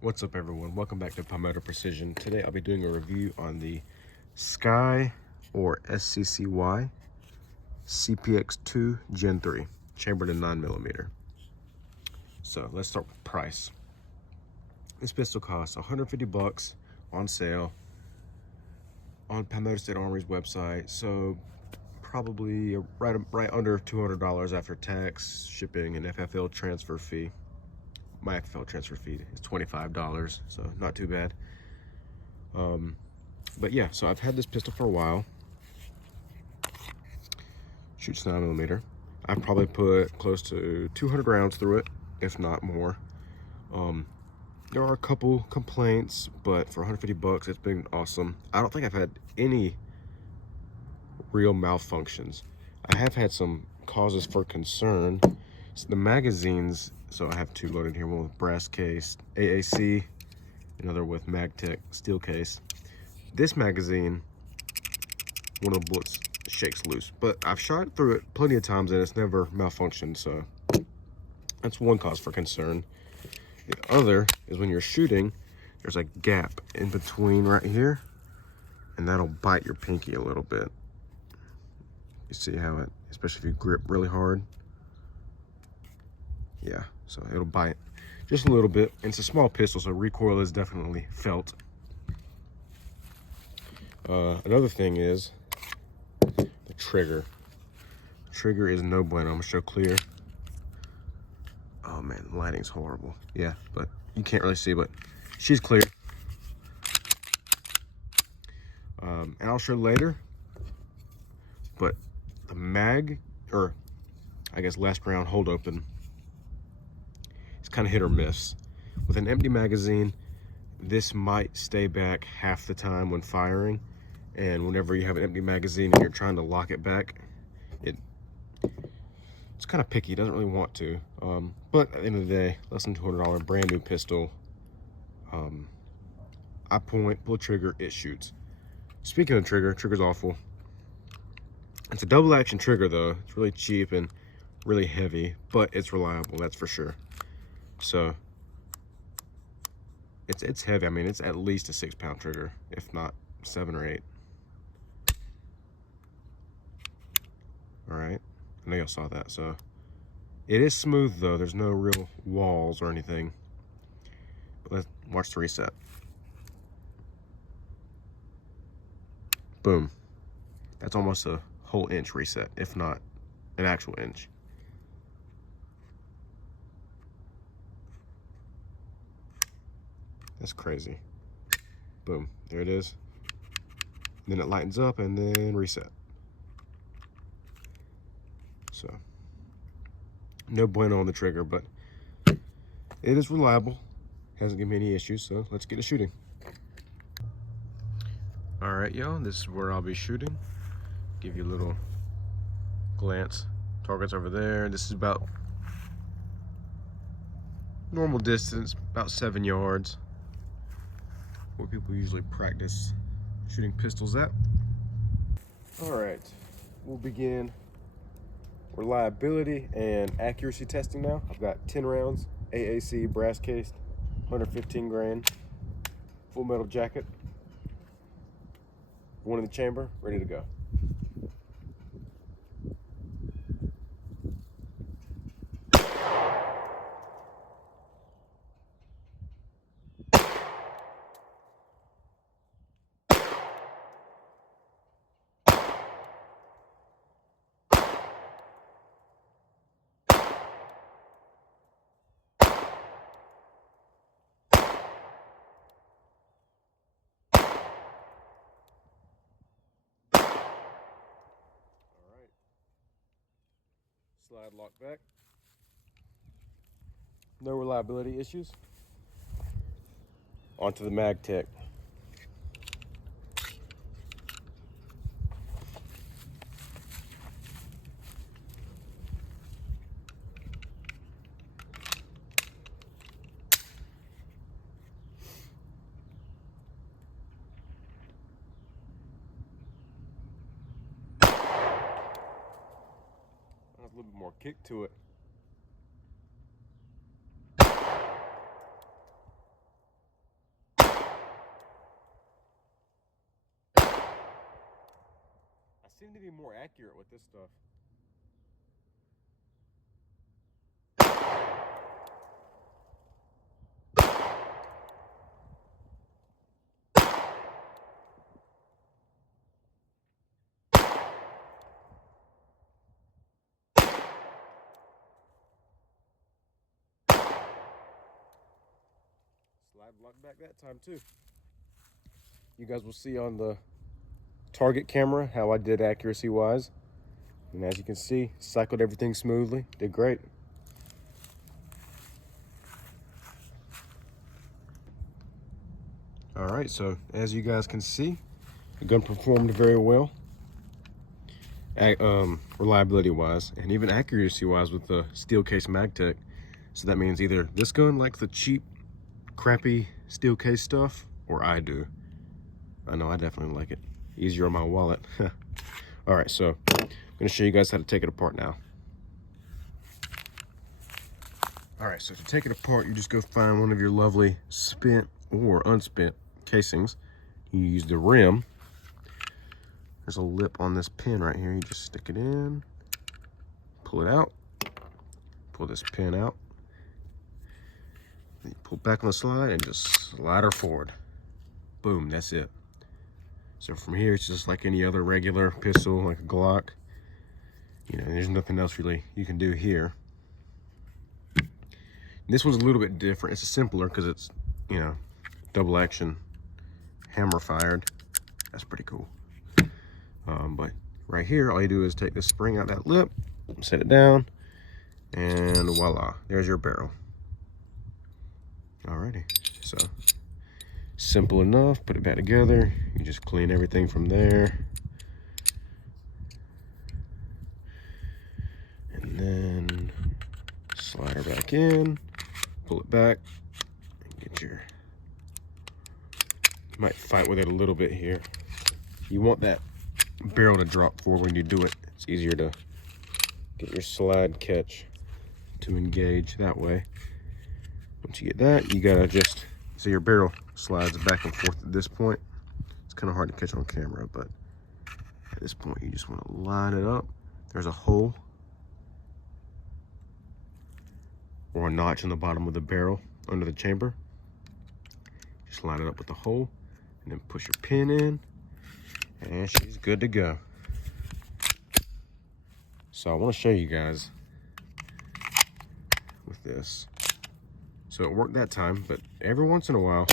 What's up, everyone? Welcome back to Palmetto Precision. Today I'll be doing a review on the SCCY or SCCY CPX-2 Gen 3, chambered in 9mm. So let's start with price. This pistol costs $150 on sale on Palmetto State Armory's website. So probably right under $200 after tax, shipping, and FFL transfer fee. My FFL transfer fee is $25, so not too bad. But yeah, so I've had this pistol for a while. Shoots 9mm. I've probably put close to 200 rounds through it, if not more. There are a couple complaints, but for $150, it's been awesome. I don't think I've had any real malfunctions. I have had some causes for concern. So the magazines, so I have two loaded here, one with brass case, AAC, another with MagTech steel case. This magazine, one of the bullets shakes loose, but I've shot through it plenty of times and it's never malfunctioned, so that's one cause for concern. The other is when you're shooting, there's a gap in between right here, and that'll bite your pinky a little bit. You see how it, especially if you grip really hard. Yeah, so it'll bite just a little bit. And it's a small pistol, so recoil is definitely felt. Another thing is the trigger. The trigger is no bueno. I'm gonna show clear. Oh man, the lighting's horrible. Yeah, but you can't really see, but she's clear. And I'll show later, but the mag, or I guess last round hold open, it's kind of hit or miss. With an empty magazine, this might stay back half the time when firing, and whenever you have an empty magazine and you're trying to lock it back, it's kind of picky, it doesn't really want to. But at the end of the day, less than $200 brand new pistol. I point, pull trigger, it shoots. Speaking of trigger, trigger's awful. It's a double action trigger though. It's really cheap and really heavy, but it's reliable, that's for sure. So it's heavy. I mean, it's at least a 6-pound trigger, if not 7 or 8. All right, I know y'all saw that. So it is smooth though. There's no real walls or anything. But let's watch the reset. Boom. That's almost a whole inch reset, if not an actual inch. That's crazy. Boom, there it is. Then it lightens up and then reset. So, no bueno on the trigger, but it is reliable. Hasn't given me any issues, so let's get to shooting. All right, y'all, this is where I'll be shooting. Give you a little glance. Target's over there. This is about normal distance, about 7 yards. Where people usually practice shooting pistols at. All right, we'll begin reliability and accuracy testing now. I've got 10 rounds, AAC brass cased, 115 grain, full metal jacket, one in the chamber, ready to go. Slide lock back. No reliability issues. Onto the MagTech. A little bit more kick to it. seem to be more accurate with this stuff. Slide block back that time too. You guys will see on the target camera how I did accuracy wise. And as you can see, cycled everything smoothly, did great. All right, so as you guys can see, the gun performed very well. Reliability wise and even accuracy wise with the steel case MagTech. So that means either this gun likes the cheap, crappy steel case stuff, or I do. I know I definitely like it. Easier on my wallet. All right, so I'm gonna show you guys how to take it apart now. All right, so to take it apart, you just go find one of your lovely spent or unspent casings. You use the rim. There's a lip on this pin right here. You just stick it in, pull it out, pull this pin out. Then you pull back on the slide and just slide her forward. Boom, that's it. So from here, it's just like any other regular pistol, like a Glock. You know, there's nothing else really you can do here. This one's a little bit different. It's simpler because it's, you know, double action, hammer fired. That's pretty cool. But right here, all you do is take this spring out that lip, set it down, and voila, there's your barrel. Alrighty, so simple enough. Put it back together. You just clean everything from there. And then slide her back in, pull it back, and get your, you might fight with it a little bit here. You want that barrel to drop forward when you do it. It's easier to get your slide catch to engage that way. Once you get that, you gotta just, so your barrel slides back and forth at this point. It's kind of hard to catch on camera, but at this point you just want to line it up. There's a hole or a notch in the bottom of the barrel under the chamber. Just line it up with the hole and then push your pin in, and she's good to go. So I want to show you guys with this. So it worked that time, but every once in a while,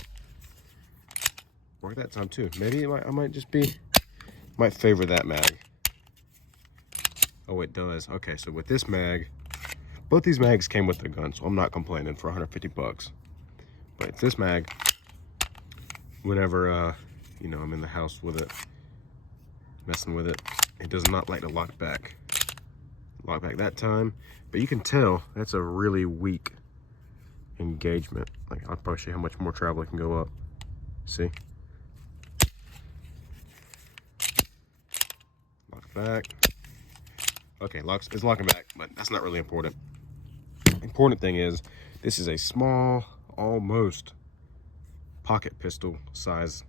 work that time too. Maybe I might just might favor that mag. Oh, it does. Okay, so with this mag, both these mags came with the gun, so I'm not complaining for 150 bucks. But this mag, whenever you know, I'm in the house with it, messing with it, it does not like to lock back that time. But you can tell that's a really weak engagement. Like, I'll probably show you how much more travel it can go up. See? Lock back. Okay, it's locking back, but that's not really important. Important thing is, this is a small, almost pocket pistol size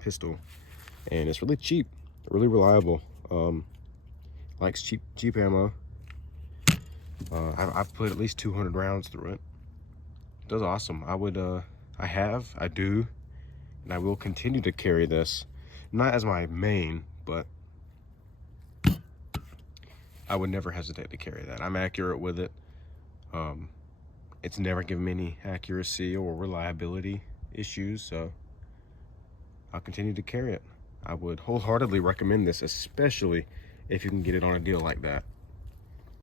pistol, and it's really cheap, really reliable. Likes cheap ammo. I've put at least 200 rounds through it. It does awesome. I do, and I will continue to carry this, not as my main, but I would never hesitate to carry that. I'm accurate with it. It's never given me any accuracy or reliability issues, so I'll continue to carry it. I would wholeheartedly recommend this, especially if you can get it on a deal like that.